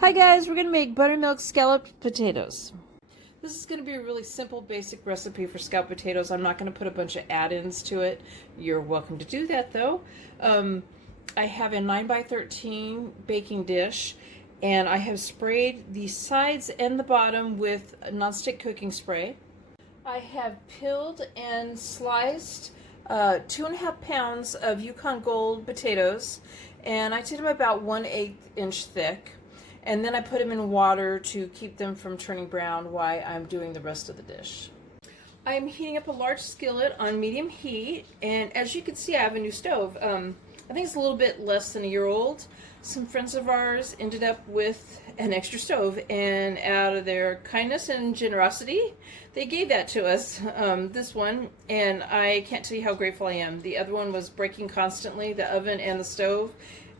Hi guys, we're going to make buttermilk scalloped potatoes. This is going to be a really simple, basic recipe for scalloped potatoes. I'm not going to put a bunch of add-ins to it. You're welcome to do that though. I have a 9x13 baking dish, and I have sprayed the sides and the bottom with nonstick cooking spray. I have peeled and sliced 2.5 pounds of Yukon Gold potatoes, and I did them about 1/8 inch thick. And then I put them in water to keep them from turning brown while I'm doing the rest of the dish. I am heating up a large skillet on medium heat, and as you can see, I have a new stove. I think it's a little bit less than a year old. Some friends of ours ended up with an extra stove, and out of their kindness and generosity, they gave that to us, this one, and I can't tell you how grateful I am. The other one was breaking constantly, the oven and the stove,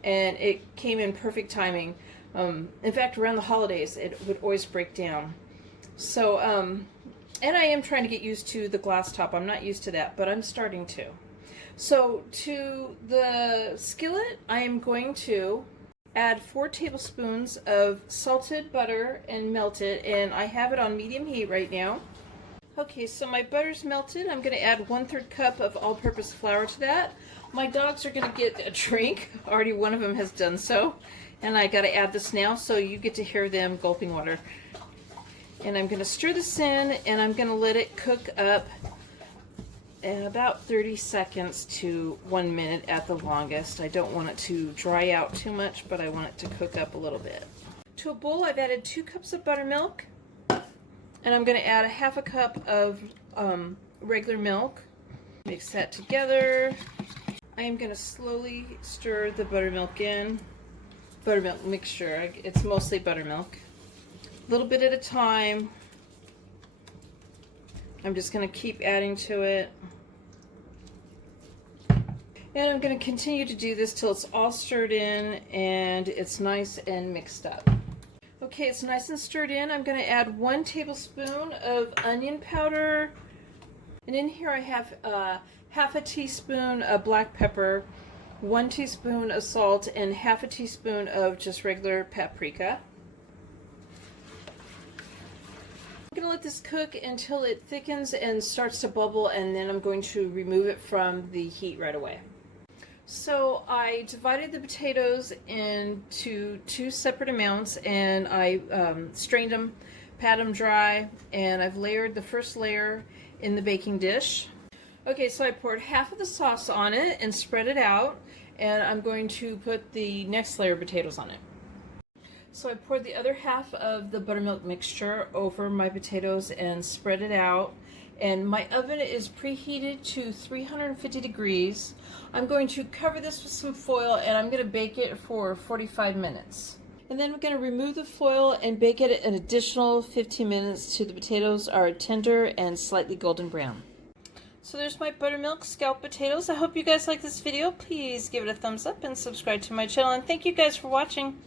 and it came in perfect timing. In fact, around the holidays, it would always break down. So, and I am trying to get used to the glass top. I'm not used to that, but I'm starting to. So, to the skillet, I am going to add 4 tablespoons of salted butter and melt it, and I have it on medium heat right now. Okay, so my butter's melted. I'm going to add 1/3 cup of all-purpose flour to that. My dogs are going to get a drink. Already one of them has done so. And I got to add this now, so you get to hear them gulping water. And I'm going to stir this in, and I'm going to let it cook up about 30 seconds to 1 minute at the longest. I don't want it to dry out too much, but I want it to cook up a little bit. To a bowl, I've added 2 cups of buttermilk, and I'm going to add 1/2 cup of regular milk. Mix that together. I am going to slowly stir the buttermilk in. Buttermilk mixture. It's mostly buttermilk. A little bit at a time. I'm just going to keep adding to it. And I'm going to continue to do this till it's all stirred in and it's nice and mixed up. Okay, it's nice and stirred in. I'm going to add 1 tablespoon of onion powder. And in here I have 1/2 teaspoon of black pepper, 1 teaspoon of salt, and 1/2 teaspoon of just regular paprika. I'm going to let this cook until it thickens and starts to bubble, and then I'm going to remove it from the heat right away. So I divided the potatoes into 2 separate amounts, and I strained them, pat them dry, and I've layered the first layer in the baking dish. Okay, so I poured 1/2 of the sauce on it and spread it out, and I'm going to put the next layer of potatoes on it. So I poured the other 1/2 of the buttermilk mixture over my potatoes and spread it out, and my oven is preheated to 350 degrees. I'm going to cover this with some foil, and I'm going to bake it for 45 minutes. And then we're going to remove the foil and bake it an additional 15 minutes till the potatoes are tender and slightly golden brown. So there's my buttermilk scalloped potatoes. I hope you guys like this video. Please give it a thumbs up and subscribe to my channel. And thank you guys for watching.